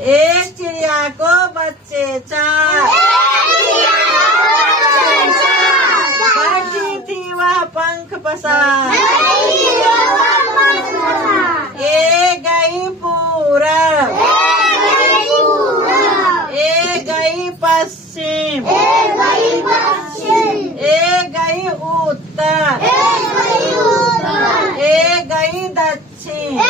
एक चिड़िया को बच्चे चार, बैठी थी वह पंख पसार, एक गई पूरब, एक गई पश्चिम, एक गई उत्तर, एक गई दक्षिण,